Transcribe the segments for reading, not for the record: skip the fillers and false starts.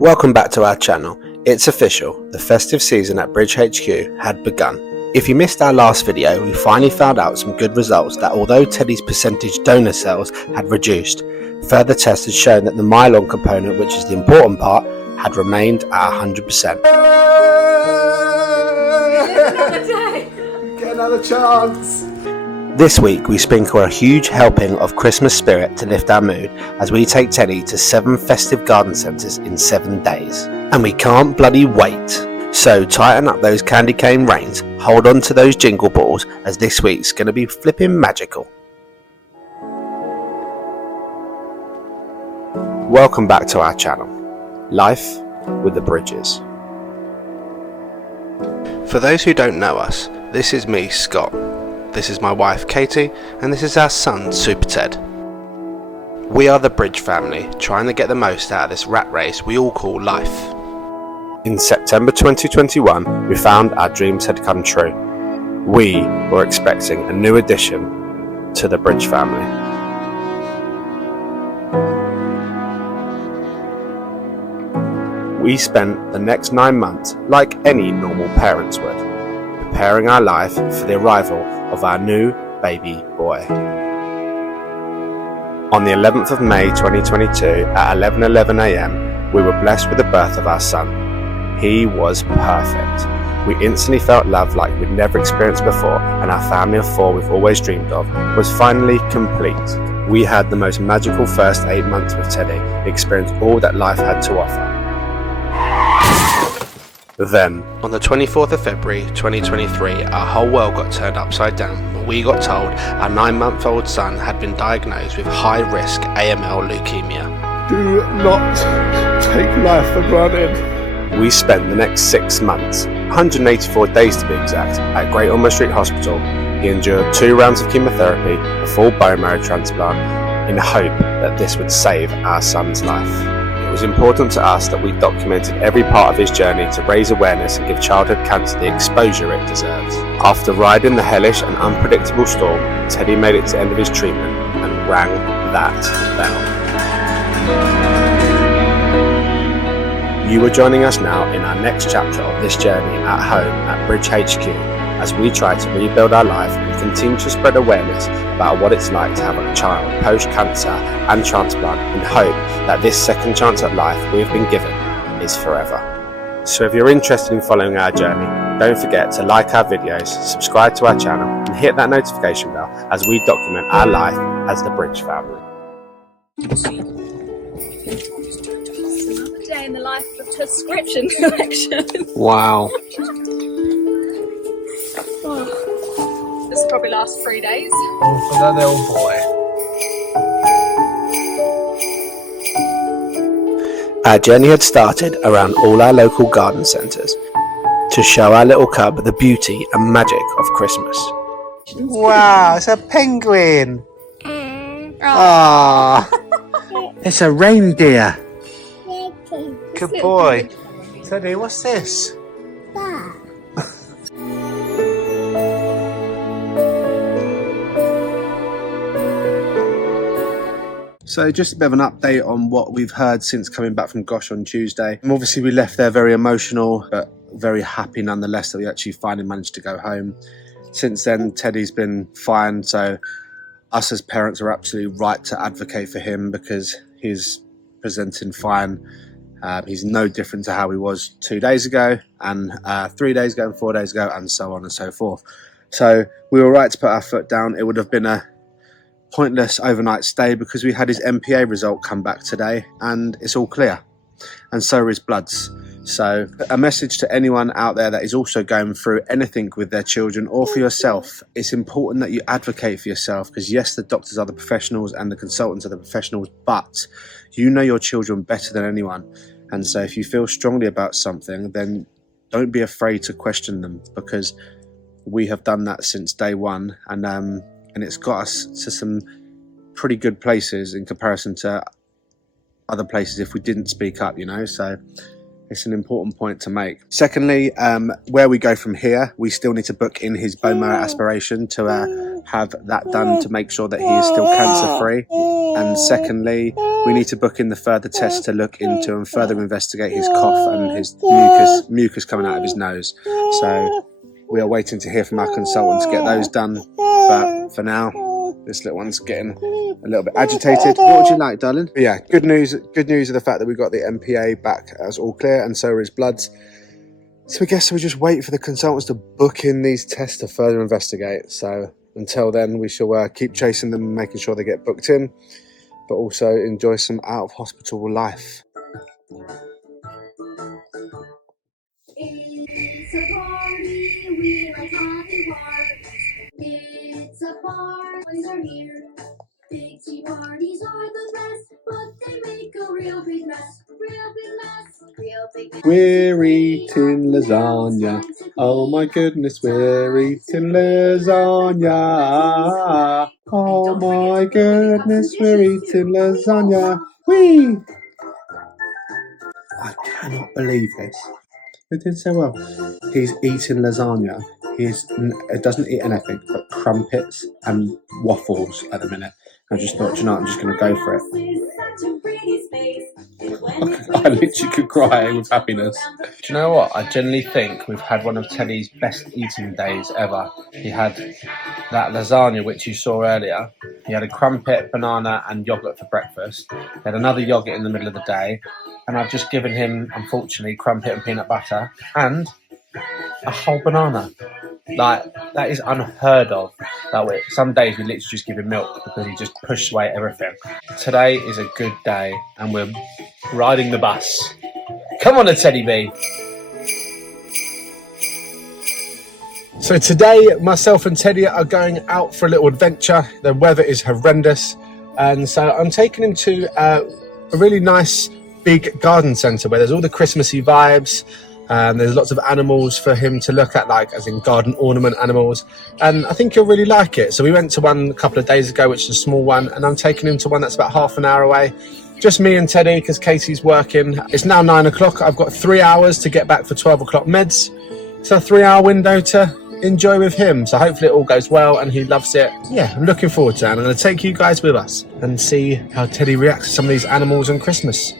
Welcome back to our channel. It's official, the festive season at Bridge HQ had begun. If you missed our last video, we finally found out some good results that although Teddy's percentage donor cells had reduced, further tests had shown that the myelin component, which is the important part, had remained at 100%. Get another chance! This week we sprinkle a huge helping of Christmas spirit to lift our mood as we take Teddy to 7 festive garden centres in 7 days. And we can't bloody wait! So tighten up those candy cane reins, hold on to those jingle balls as this week's going to be flipping magical. Welcome back to our channel, Life with the Bridges. For those who don't know us, this is me, Scott. This is my wife Katie, and this is our son Super Ted. We are the Bridge family, trying to get the most out of this rat race we all call life. In September 2021, we found our dreams had come true. We were expecting a new addition to the Bridge family. We spent the next 9 months like any normal parents would, preparing our life for the arrival of our new baby boy. On the 11th of May 2022 at 11:11 AM, we were blessed with the birth of our son. He was perfect. We instantly felt love like we'd never experienced before, and our family of 4 we've always dreamed of was finally complete. We had the most magical first 8 months with Teddy, experienced all that life had to offer. Then, on the 24th of February 2023, our whole world got turned upside down when we got told our 9-month-old son had been diagnosed with high-risk AML Leukaemia. Do not take life for granted. We spent the next 6 months, 184 days to be exact, at Great Ormond Street Hospital. He endured 2 rounds of chemotherapy, a full bone marrow transplant, in hope that this would save our son's life. It was important to us that we documented every part of his journey to raise awareness and give childhood cancer the exposure it deserves. After riding the hellish and unpredictable storm, Teddy made it to the end of his treatment and rang that bell. You are joining us now in our next chapter of this journey at home at Bridge HQ as we try to rebuild our life and continue to spread awareness about what it's like to have a child post-cancer and transplant in hope that this second chance at life we have been given is forever. So if you're interested in following our journey, don't forget to like our videos, subscribe to our channel and hit that notification bell as we document our life as the Bridge family. Another day in the life of a prescription collection. Wow. This will probably last 3 days. Oh, for that little boy. Our journey had started around all our local garden centres to show our little cub the beauty and magic of Christmas. Wow, it's a penguin. Ah, it's a reindeer. Good boy. Teddy, what's this? So just a bit of an update on what we've heard since coming back from Gosh on Tuesday. And obviously we left there very emotional, but very happy nonetheless that we actually finally managed to go home. Since then, Teddy's been fine, so us as parents are absolutely right to advocate for him because he's presenting fine. He's no different to how he was 2 days ago and 3 days ago and 4 days ago and so on and so forth. So we were right to put our foot down. It would have been a pointless overnight stay because we had his MPA result come back today and it's all clear, and so are his bloods. So a message to anyone out there that is also going through anything with their children or for yourself, it's important that you advocate for yourself because yes, the doctors are the professionals and the consultants are the professionals, but you know your children better than anyone. And so if you feel strongly about something, then don't be afraid to question them because we have done that since day one, and it's got us to some pretty good places in comparison to other places if we didn't speak up, you know, so it's an important point to make. Secondly, where we go from here, we still need to book in his bone marrow aspiration to have that done to make sure that he is still cancer free. And secondly, we need to book in the further tests to look into and further investigate his cough and his mucus coming out of his nose. So we are waiting to hear from our consultant to get those done. But for now, this little one's getting a little bit agitated. What would you like, darling? But yeah, good news of the fact that we got the MPA back as all clear, and so are his bloods. So I guess we just wait for the consultants to book in these tests to further investigate. So until then, we shall keep chasing them and making sure they get booked in, but also enjoy some out-of-hospital life. It's a party, we like having parties. It's a party, boys are here. Big tea parties are the best, but they make a real big mess. Real big mess, real big mess. We're eating lasagna. Oh my goodness, we're eating lasagna. Oh my goodness, we're eating lasagna. Whee! I cannot believe this. He did so well. He's eating lasagna. He doesn't eat anything but crumpets and waffles at the minute. I just thought, you know, I'm just going to go for it. I literally could cry with happiness. Do you know what? I genuinely think we've had one of Teddy's best eating days ever. He had that lasagna, which you saw earlier. He had a crumpet, banana and yoghurt for breakfast. He had another yoghurt in the middle of the day. And I've just given him, unfortunately, crumpet and peanut butter and a whole banana. Like, that is unheard of. That way, some days we literally just give him milk because he just pushes away everything. Today is a good day and we're riding the bus. Come on, a Teddy B. So today, myself and Teddy are going out for a little adventure. The weather is horrendous. And so I'm taking him to a really nice big garden centre where there's all the Christmassy vibes. There's lots of animals for him to look at, like as in garden ornament animals, and I think he'll really like it. So we went to one a couple of days ago, which is a small one, and I'm taking him to one that's about half an hour away. Just me and Teddy, because Katie's working. It's now 9 o'clock. I've got 3 hours to get back for 12 o'clock meds. So a 3 hour window to enjoy with him. So hopefully it all goes well and he loves it. Yeah, I'm looking forward to it. And I'm going to take you guys with us and see how Teddy reacts to some of these animals and Christmas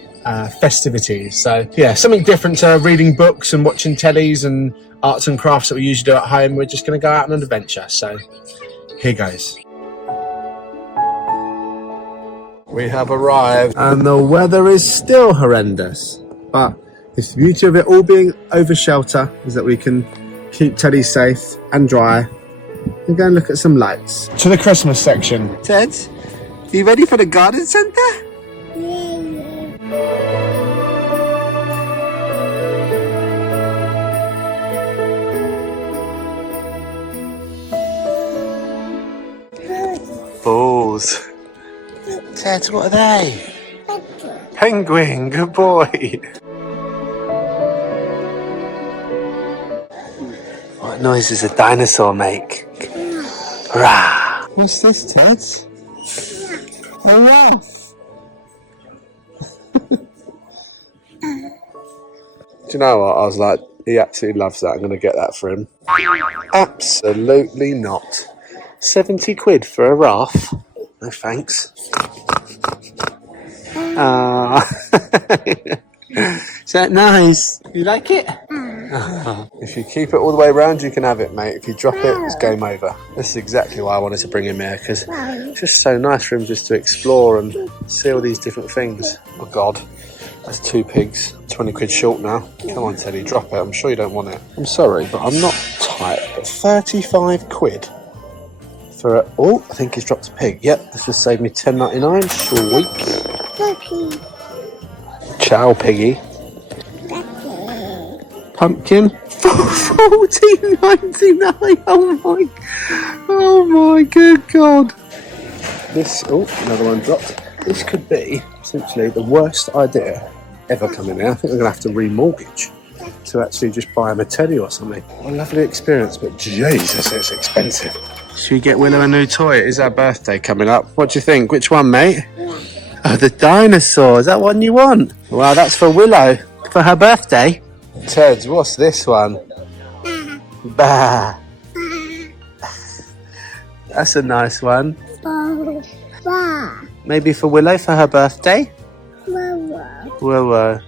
festivities. So yeah, something different to reading books and watching tellies and arts and crafts that we usually do at home. We're just going to go out on an adventure. So here goes. We have arrived and the weather is still horrendous, but it's the beauty of it all being over shelter is that we can keep Teddy safe and dry and go and look at some lights. To the Christmas section. Ted, are you ready for the garden centre? Balls. Ted, what are they? Penguin, good boy. What noise does a dinosaur make? Rah. What's this, Ted? A laugh. Do you know what? I was like, he absolutely loves that. I'm going to get that for him. Absolutely not. 70 quid for a raft? No thanks. Is that nice? You like it? If you keep it all the way around, you can have it, mate. If you drop it, it's game over. This is exactly why I wanted to bring him here, because it's just so nice for him just to explore and see all these different things. Oh God, that's 2 pigs. 20 quid short now. Come on, Teddy, drop it. I'm sure you don't want it. I'm sorry, but I'm not tight. But 35 quid for a... Oh, I think he's dropped a pig. Yep, this just saved me $10.99. Sweet. Ciao, piggy. Pumpkin. $14.99. Oh my good God. This, oh, another one dropped. This could be essentially the worst idea ever coming here. I think we're gonna have to remortgage to actually just buy him a Teddy or something. What a lovely experience, but Jesus, it's expensive. Should we get Willow a new toy? It is our birthday coming up. What do you think? Which one, mate? Oh, the dinosaur. Is that one you want? Well, that's for Willow for her birthday. Ted, what's this one? Bah. That's a nice one. Maybe for Willow for her birthday? Willow.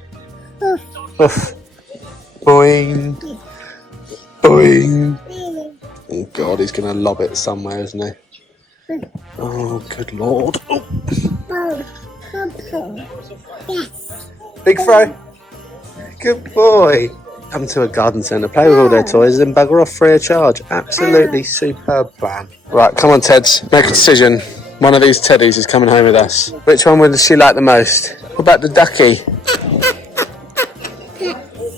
Oof. Boing. Boing. Oh God, he's going to lob it somewhere, isn't he? Oh, good Lord. Oh. Big throw. Good boy. Come to a garden centre, play with all their toys, and bugger off free of charge. Absolutely superb plan. Right, come on, Teds. Make a decision. One of these teddies is coming home with us. Which one would she like the most? What about the ducky?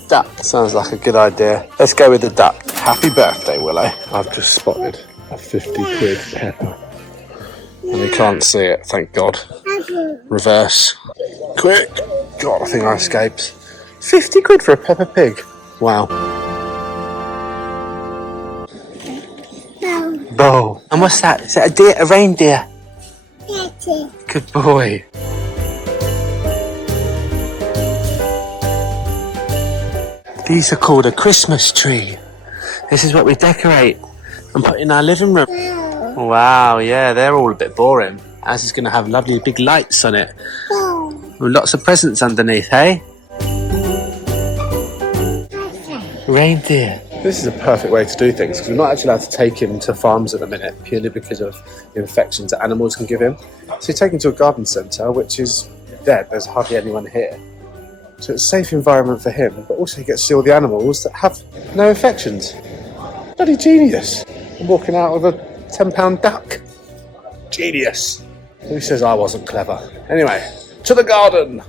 Duck. Sounds like a good idea. Let's go with the duck. Happy birthday, Willow. I've just spotted a 50 quid pepper. And you can't see it, thank God. Reverse. Quick. God, I think I escaped. 50 quid for a Peppa Pig. Wow. Bow. And what's that? Is that a deer? A reindeer? Good boy. These are called a Christmas tree. This is what we decorate and put in our living room. Wow, yeah, they're all a bit boring. As is going to have lovely big lights on it. With lots of presents underneath, hey? Reindeer. This is a perfect way to do things because we're not actually allowed to take him to farms at the minute purely because of the infections that animals can give him. So you take him to a garden centre which is dead, there's hardly anyone here. So it's a safe environment for him, but also he gets to see all the animals that have no infections. Bloody genius. I'm walking out with a £10 duck. Genius. Who says I wasn't clever? Anyway, to the garden.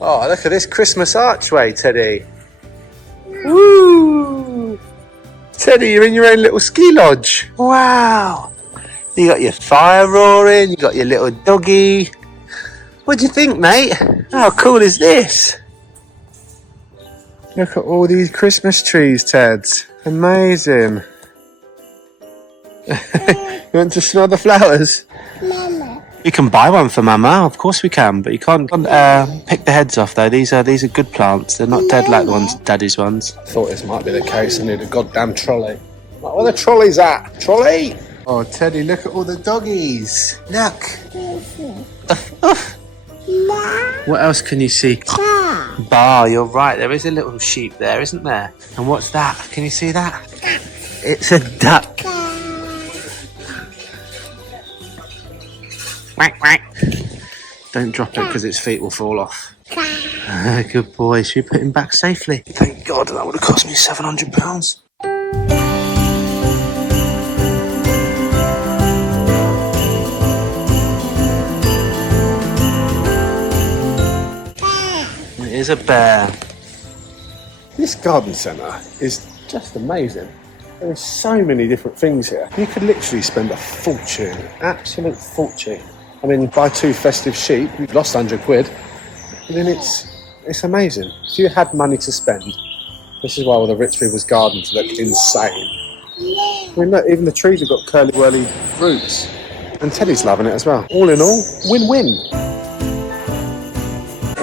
Oh, look at this Christmas archway, Teddy. Woo! Teddy, you're in your own little ski lodge. Wow! You got your fire roaring, you got your little doggy. What do you think, mate? How cool is this? Look at all these Christmas trees, Teds. Amazing. You want to smell the flowers? You can buy one for Mama, of course we can, but you can't pick the heads off though. These are good plants. They're not dead like the ones, Daddy's ones. I thought this might be the case. I need a goddamn trolley. Where the trolley's at? Trolley! Oh, Teddy, look at all the doggies. Look. What else can you see? Bar, you're right. There is a little sheep there, isn't there? And what's that? Can you see that? It's a duck. Quack, quack. Don't drop it because its feet will fall off. Good boy. Should we put him back safely? Thank God, that would have cost me £700. It is a bear. This garden centre is just amazing. There are so many different things here. You could literally spend a fortune, absolute fortune. I mean, buy 2 festive sheep, you've lost 100 quid. And then it's amazing. If you had money to spend, this is why all the rich people's gardens look insane. I mean, look, even the trees have got curly whirly roots. And Teddy's loving it as well. All in all, win-win.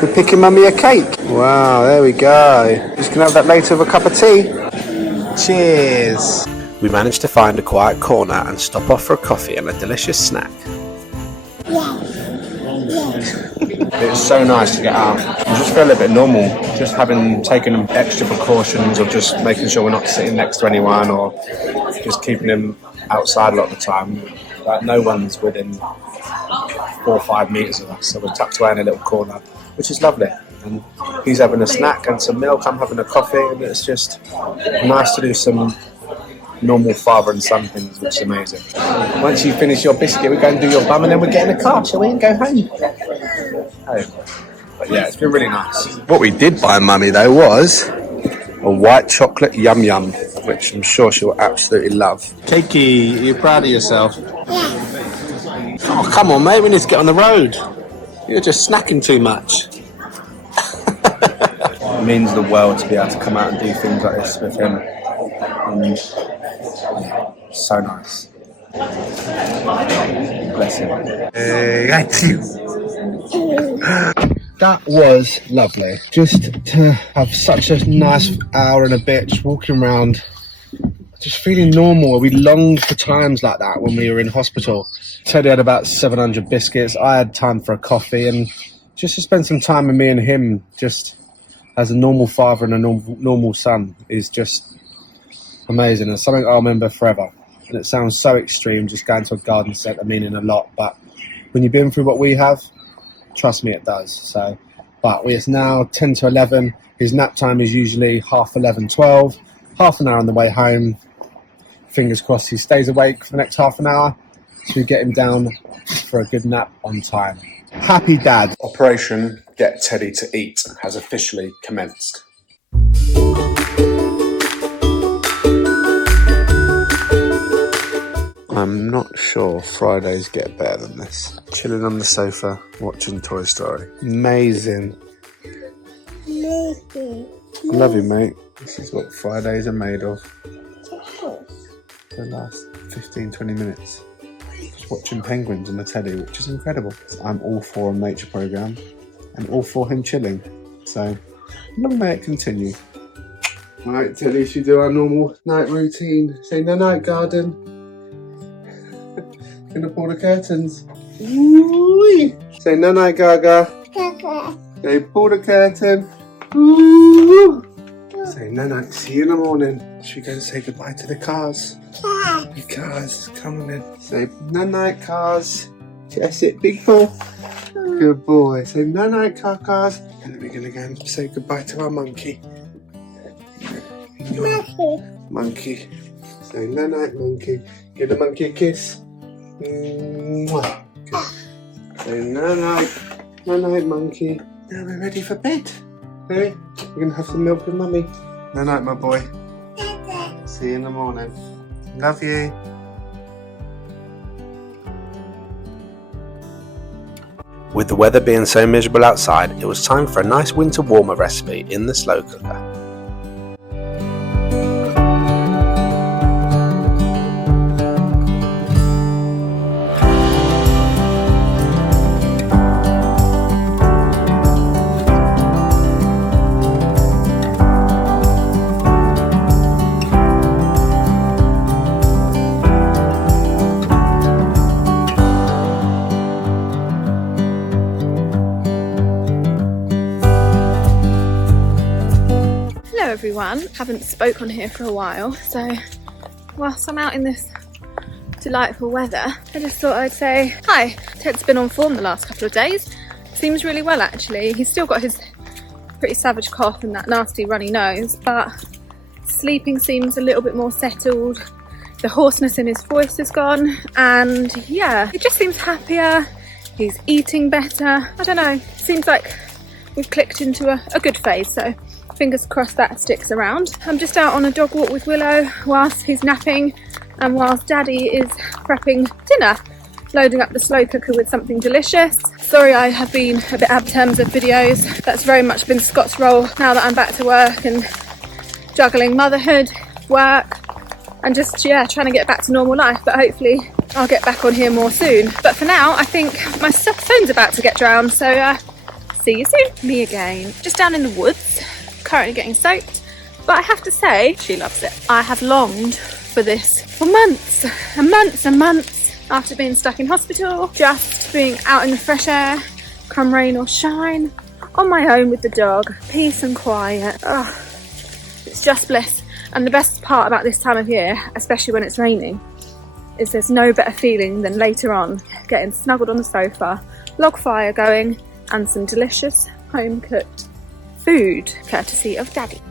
We're picking Mummy a cake. Wow, there we go. Just gonna have that later with a cup of tea. Cheers. We managed to find a quiet corner and stop off for a coffee and a delicious snack. It's so nice to get out and just feel a little bit normal, just having taken extra precautions of just making sure we're not sitting next to anyone or just keeping him outside a lot of the time. Like, no one's within 4 or 5 metres of us, so we're tucked away in a little corner, which is lovely. And he's having a snack and some milk, I'm having a coffee, and it's just nice to do some normal father and son things, which is amazing. Once you finish your biscuit, we go and do your bum, and then we get in the car, shall we, and go home? But yeah, it's been really nice. What we did buy Mummy though was a white chocolate yum yum, which I'm sure she'll absolutely love. Cakey, are you proud of yourself? Oh, come on, mate, we need to get on the road. You're just snacking too much. It means the world to be able to come out and do things like this with him. And so nice. Bless him. That was lovely. Just to have such a nice hour and a bit just walking around just feeling normal. We longed for times like that when we were in hospital. Teddy had about 700 biscuits. I had time for a coffee, and just to spend some time with me and him, just as a normal father and a normal son, is just amazing. It's something I'll remember forever. And it sounds so extreme, just going to a garden centre meaning a lot. But when you've been through what we have, trust me, it does. So, but it's now 10 to 11. His nap time is usually 11:30, 12. Half an hour on the way home. Fingers crossed he stays awake for the next half an hour, so we get him down for a good nap on time. Happy dad. Operation Get Teddy to Eat has officially commenced. I'm not sure Fridays get better than this. Chilling on the sofa, watching Toy Story. Amazing. Love you, mate. This is what Fridays are made of. The last 15-20 minutes. Just watching penguins on the telly, which is incredible. I'm all for a nature programme and all for him chilling. So, long may it continue. Alright, Teddy, should we do our normal night routine? Say no night, garden. Gonna pull the curtains. Ooh-wee. Say no night, Gaga. Gaga. Say pull the curtain. Ooh. Say no night. See you in the morning. Should we go and say goodbye to the cars? The cars, come on in. Say no night, cars. That's it, big Paul. Good boy. Say no night, cars. And then we're gonna go and say goodbye to our monkey. Monkey. Say no night, monkey. Give the monkey a kiss. Mwah. Say no night, monkey. Now we're ready for bed. Hey, we're gonna have some milk with mummy. No night, my boy. See you in the morning. Love you. With the weather being so miserable outside, it was time for a nice winter warmer recipe in the slow cooker. Everyone, haven't spoke on here for a while, so whilst I'm out in this delightful weather, I just thought I'd say hi. Ted's been on form the last couple of days. Seems really well actually. He's still got his pretty savage cough and that nasty runny nose, but sleeping seems a little bit more settled. The hoarseness in his voice is gone, and yeah, he just seems happier. He's eating better. I don't know, seems like we've clicked into a good phase, so fingers crossed that sticks around. I'm just out on a dog walk with Willow whilst he's napping and whilst Daddy is prepping dinner, loading up the slow cooker with something delicious. Sorry I have been a bit out of terms of videos. That's very much been Scott's role now that I'm back to work and juggling motherhood, work, and just trying to get back to normal life, but hopefully I'll get back on here more soon. But for now I think my phone's about to get drowned, so see you soon. Me again, just down in the woods, currently getting soaked, but I have to say she loves it. I have longed for this for months and months and months after being stuck in hospital, just being out in the fresh air, come rain or shine, on my own with the dog, peace and quiet. Oh, it's just bliss. And the best part about this time of year, especially when it's raining, is there's no better feeling than later on getting snuggled on the sofa, log fire going, and some delicious home cooked food courtesy of Daddy.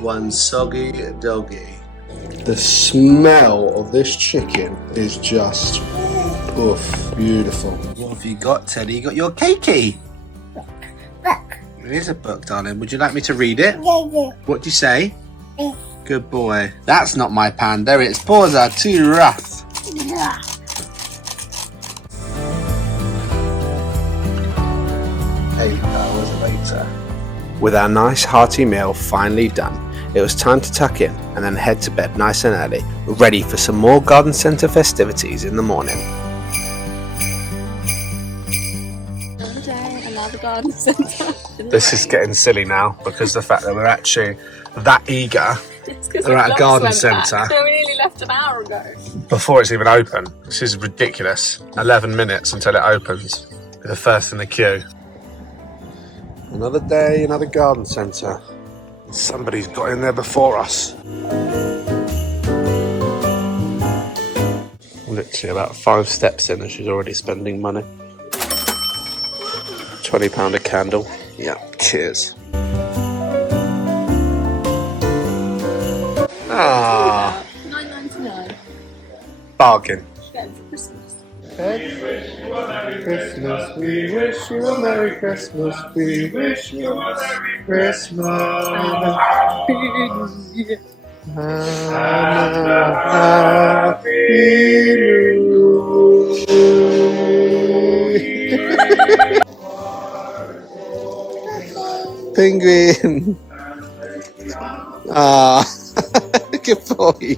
One soggy doggy. The smell of this chicken is just, oof, beautiful. What have you got, Teddy? You got your cakey? Book. It is a book, darling. Would you like me to read it? Yeah. What do you say? Good boy. That's not my pan. There it's paws are too rough. 8 hours later. With our nice hearty meal finally done, it was time to tuck in and then head to bed nice and early, ready for some more garden centre festivities in the morning. Another day, another garden centre. This is getting silly now because the fact that we're actually that eager. We're at a garden centre. So we nearly left an hour ago. Before it's even open. This is ridiculous. 11 minutes until it opens. We're the first in the queue. Another day, another garden centre. Somebody's got in there before us. Literally about 5 steps in and she's already spending money. £20 a candle. Yeah, cheers. Ah, $9.99. bargain. Get it for Christmas. Christmas, we wish you a Merry Christmas. We wish you a Merry Christmas. Happy New Year. Happy New Year. Penguin. Ah, good boy.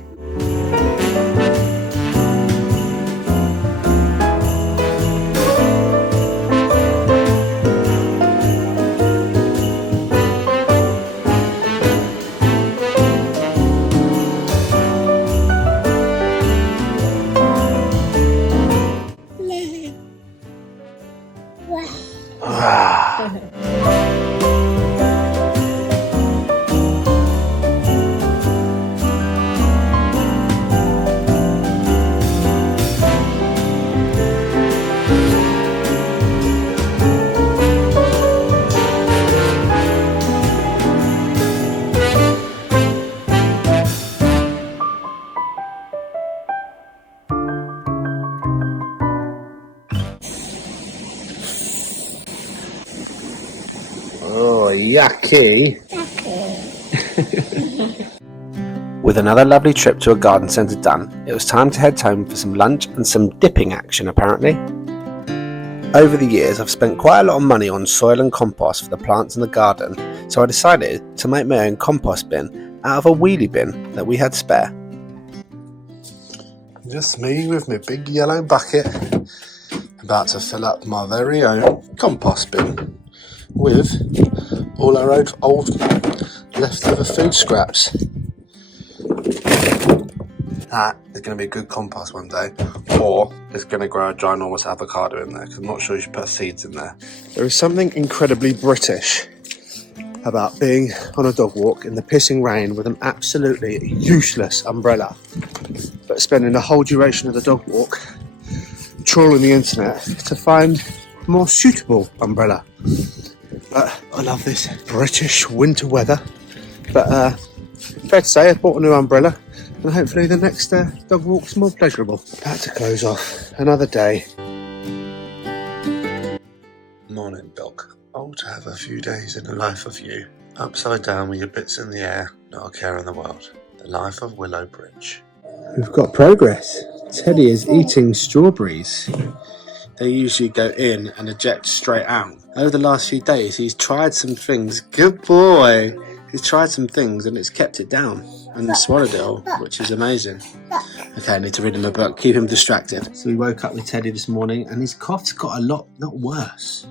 Oh, yucky. With another lovely trip to a garden centre done, it was time to head home for some lunch and some dipping action apparently. Over the years I've spent quite a lot of money on soil and compost for the plants in the garden, so I decided to make my own compost bin out of a wheelie bin that we had spare. Just me with my big yellow bucket, about to fill up my very own compost bin with all our old leftover food scraps. That is going to be a good compost one day, or it's going to grow a ginormous avocado in there, because I'm not sure you should put seeds in there. There is something incredibly British about being on a dog walk in the pissing rain with an absolutely useless umbrella, but spending the whole duration of the dog walk trawling the internet to find a more suitable umbrella. But I love this British winter weather. But fair to say, I bought a new umbrella, and hopefully the next dog walk's more pleasurable. About to close off another day. Morning, dog. Oh, to have a few days in the life of you. Upside down with your bits in the air, not a care in the world. The life of Willow Bridge. We've got progress. Teddy is eating strawberries. They usually go in and eject straight out. Over the last few days, he's tried some things. Good boy. He's tried some things and it's kept it down and swallowed it all, which is amazing. Okay, I need to read him a book, keep him distracted. So we woke up with Teddy this morning and his cough's got a lot worse.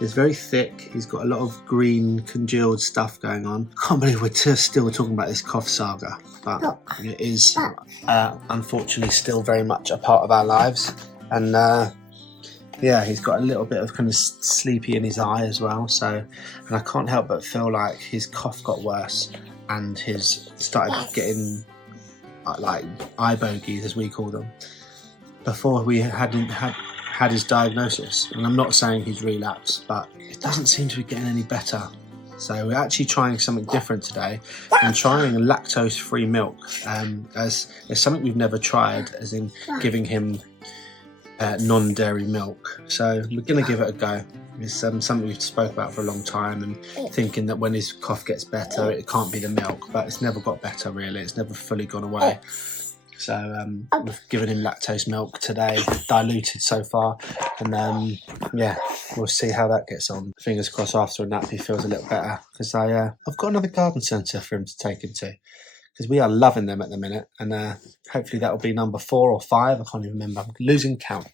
It's very thick. He's got a lot of green congealed stuff going on. Can't believe we're still talking about this cough saga, but it is unfortunately still very much a part of our lives. And yeah, he's got a little bit of kind of sleepy in his eye as well. So, and I can't help but feel like his cough got worse and his started getting like eye bogies, as we call them, before we had his diagnosis. And I'm not saying he's relapsed, but it doesn't seem to be getting any better. So we're actually trying something different today and trying lactose-free milk, as it's something we've never tried, as in giving him non-dairy milk. So we're going to give it a go. It's something we've spoke about for a long time, and thinking that when his cough gets better, it can't be the milk, but it's never got better really. It's never fully gone away. So we've given him lactose milk today, diluted so far, and yeah, we'll see how that gets on. Fingers crossed after a nap he feels a little better, because I've got another garden centre for him to take him to, because we are loving them at the minute, and hopefully that will be number 4 or 5. I can't even remember. I'm losing count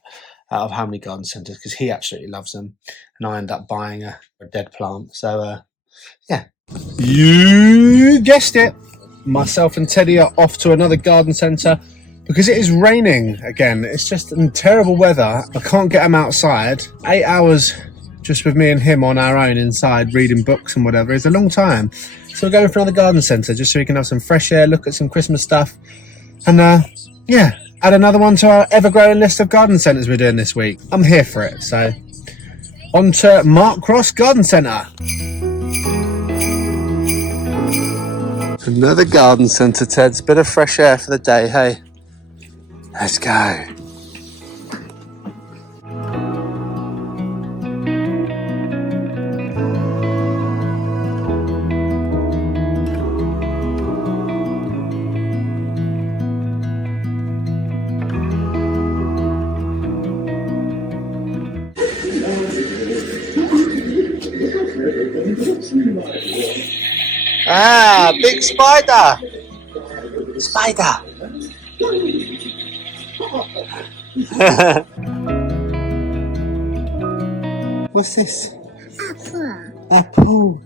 of how many garden centres, because he absolutely loves them, and I end up buying a dead plant. So yeah, you guessed it. Myself and Teddy are off to another garden centre because it is raining again. It's just in terrible weather. I can't get him outside. 8 hours just with me and him on our own inside reading books and whatever is a long time. So we're going for another garden centre just so we can have some fresh air, look at some Christmas stuff, and yeah, add another one to our ever-growing list of garden centres we're doing this week. I'm here for it. So on to Mark Cross Garden Centre. Another garden centre, Ted's. Bit of fresh air for the day, hey? Let's go. Ah, big spider! Spider! What's this? Apple. Apple.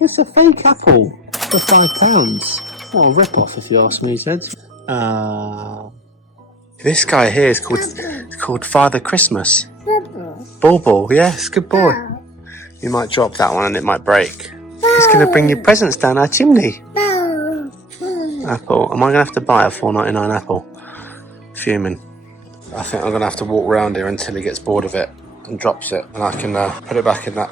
It's a fake apple for £5. What a rip-off, if you ask me, Zed. This guy here is called Father Christmas. Bulbul, yes, good boy. You might drop that one and it might break. He's going to bring your presents down our chimney. Apple. Am I going to have to buy a $4.99 apple? Fuming. I think I'm going to have to walk around here until he gets bored of it and drops it, and I can put it back in that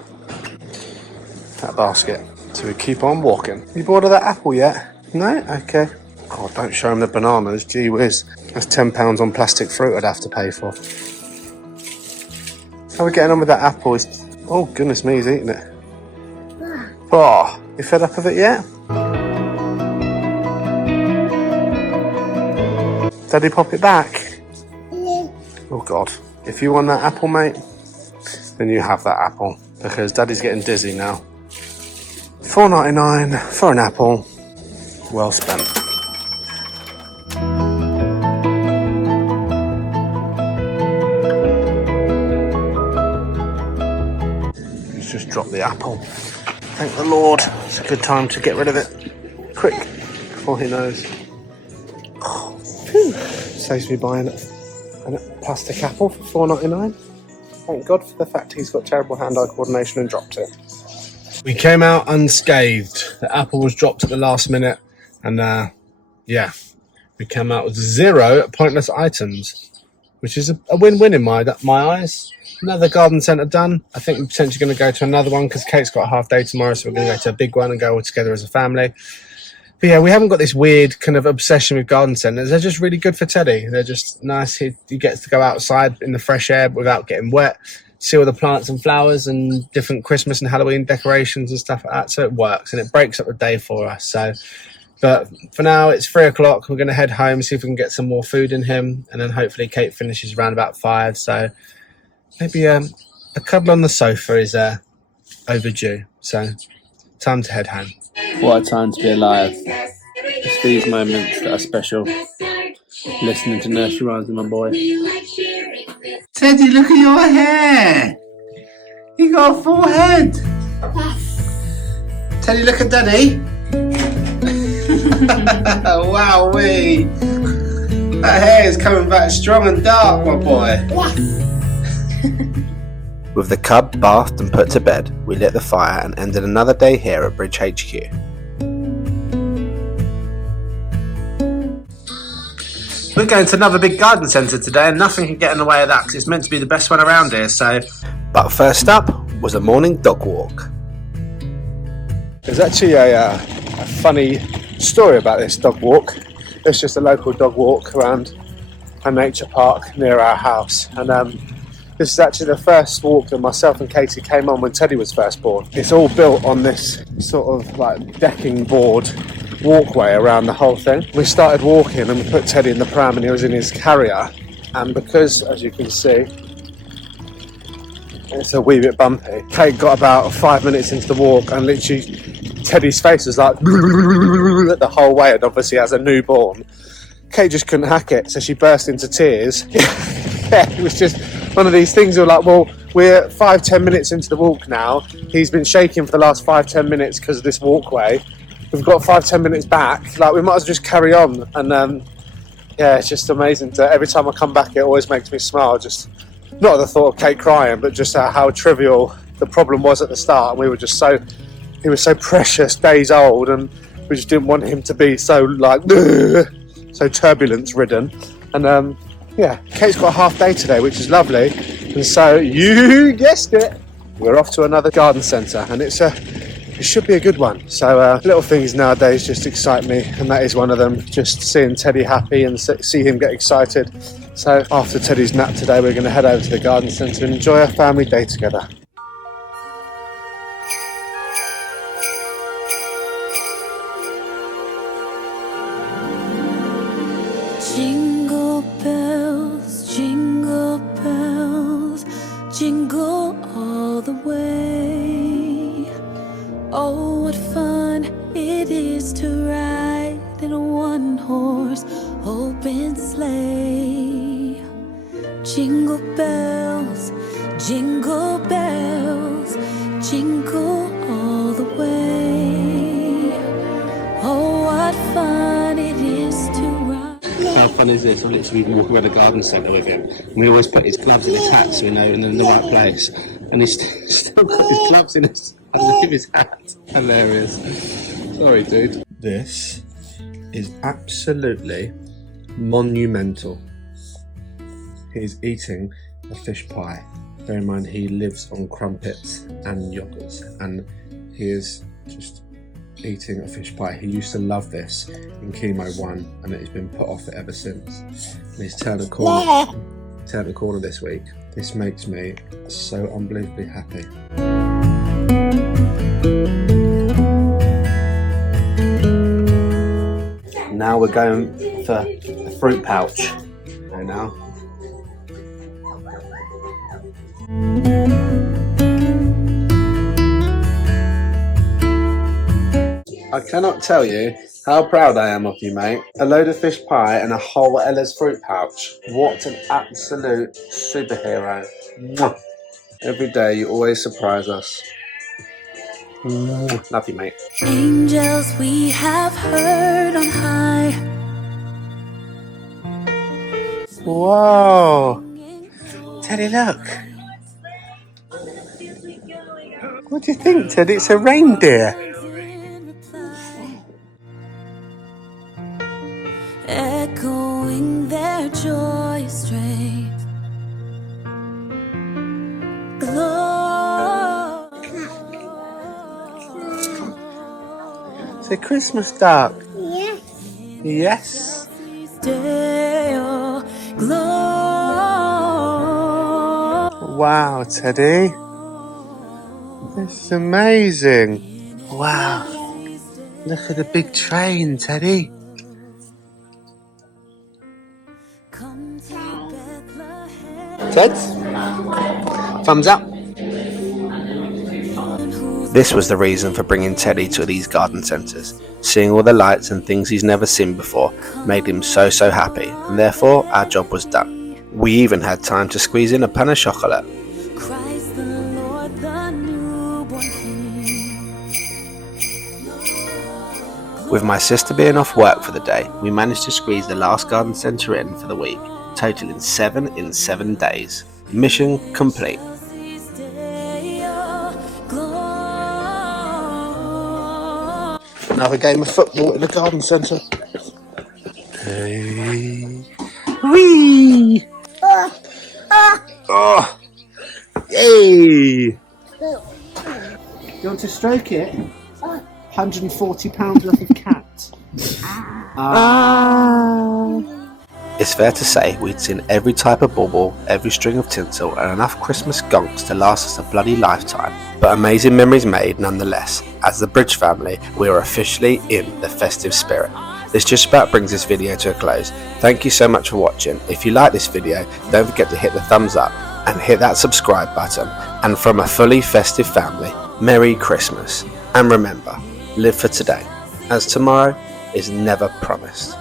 basket. So we keep on walking. You bored of that apple yet? No? Okay. Oh, don't show him the bananas. Gee whiz. That's £10 on plastic fruit I'd have to pay for. How are we getting on with that apple? Oh, goodness me, he's eating it. Oh, you fed up of it yet? Daddy pop it back? Oh, God. If you want that apple, mate, then you have that apple, because Daddy's getting dizzy now. $4.99 for an apple. Well spent. Just drop the apple. Thank the Lord. It's a good time to get rid of it. Quick, before he knows. Oh, saves me buying a plastic apple for $4.99. Thank God for the fact he's got terrible hand-eye coordination and dropped it. We came out unscathed. The apple was dropped at the last minute, and yeah, we came out with 0 pointless items, which is a win-win in my eyes. Another garden centre done. I think we're potentially going to go to another one because Kate's got a half day tomorrow, so we're going to go to a big one and go all together as a family. But yeah, we haven't got this weird kind of obsession with garden centres. They're just really good for Teddy. They're just nice. He gets to go outside in the fresh air without getting wet, see all the plants and flowers and different Christmas and Halloween decorations and stuff like that. So it works and it breaks up the day for us. So, but for now, it's 3 o'clock. We're going to head home, see if we can get some more food in him, and then hopefully Kate finishes around about 5. So maybe a cuddle on the sofa is overdue. So time to head home. What a time to be alive. It's these moments that are special. Listening to nursery rhymes with my boy. Teddy, look at your hair. You got a full head. Teddy, look at Daddy. Wowee. That hair is coming back strong and dark, my boy. With the cub bathed and put to bed, we lit the fire and ended another day here at Bridge HQ. We're going to another big garden centre today, and nothing can get in the way of that because it's meant to be the best one around here. So But first up was a morning dog walk. There's actually a funny story about this dog walk. It's just a local dog walk around a nature park near our house, and this is actually the first walk that myself and Katie came on when Teddy was first born. It's all built on this sort of like decking board walkway around the whole thing. We started walking and we put Teddy in the pram and he was in his carrier, and because, as you can see, it's a wee bit bumpy, Kate got about 5 minutes into the walk and literally Teddy's face was like the whole way, and obviously as a newborn Kate just couldn't hack it, so she burst into tears. Yeah, it was just one of these things where like, well, we're 5-10 minutes into the walk now, he's been shaking for the last 5-10 minutes because of this walkway, we've got 5-10 minutes back, like we might as well just carry on. And yeah, it's just amazing to, every time I come back it always makes me smile, just not at the thought of Kate crying, but just how trivial the problem was at the start, and we were just so, he was so precious, days old, and we just didn't want him to be so like so turbulence ridden. And yeah, Kate's got a half day today, which is lovely, and so you guessed it, we're off to another garden centre, and it should be a good one. So little things nowadays just excite me, and that is one of them, just seeing Teddy happy and see him get excited. So after Teddy's nap today, we're going to head over to the garden centre and enjoy our family day together. Jingle bells, jingle all the way. Oh, what fun it is to ride in a one-horse open sleigh. Jingle bells, jingle all the way. Oh, what fun it is to ride. How fun is this? I've literally been walking around the garden centre with him, and we always put his gloves in his hat so we know they're in the right place, and he's still got his gloves in his hat. Hilarious. Sorry, dude. This is absolutely monumental. He's eating a fish pie. Bear in mind he lives on crumpets and yogurts, and he is just eating a fish pie. He used to love this in chemo 1, and he's been put off it ever since. And he's turned a corner this week. This makes me so unbelievably happy. Now we're going for a fruit pouch. Right now. I cannot tell you how proud I am of you, mate. A load of fish pie and a whole Ella's fruit pouch. What an absolute superhero. Mwah. Every day you always surprise us. Mwah. Love you, mate. Angels we have heard on high. Whoa. Teddy, look. What do you think, Teddy? It's a reindeer. Echoing their joy straight. It's a Christmas duck. Yes. Yes. Wow, Teddy. This is amazing. Wow. Look at the big train, Teddy. Teds? Thumbs up. This was the reason for bringing Teddy to these garden centres. Seeing all the lights and things he's never seen before made him so happy, and therefore our job was done. We even had time to squeeze in a pan of chocolate. With my sister being off work for the day, we managed to squeeze the last garden centre in for the week, totaling 7 in 7 days. Mission complete. Another game of football in the garden centre. Hey. Whee! Oh. Hey! Hey! You want to stroke it? £140 worth of cat. It's fair to say we'd seen every type of bauble, every string of tinsel, and enough Christmas gonks to last us a bloody lifetime. But amazing memories made nonetheless. As the Bridge family, we are officially in the festive spirit. This just about brings this video to a close. Thank you so much for watching. If you like this video, don't forget to hit the thumbs up and hit that subscribe button. And from a fully festive family, Merry Christmas. And remember, live for today, as tomorrow is never promised.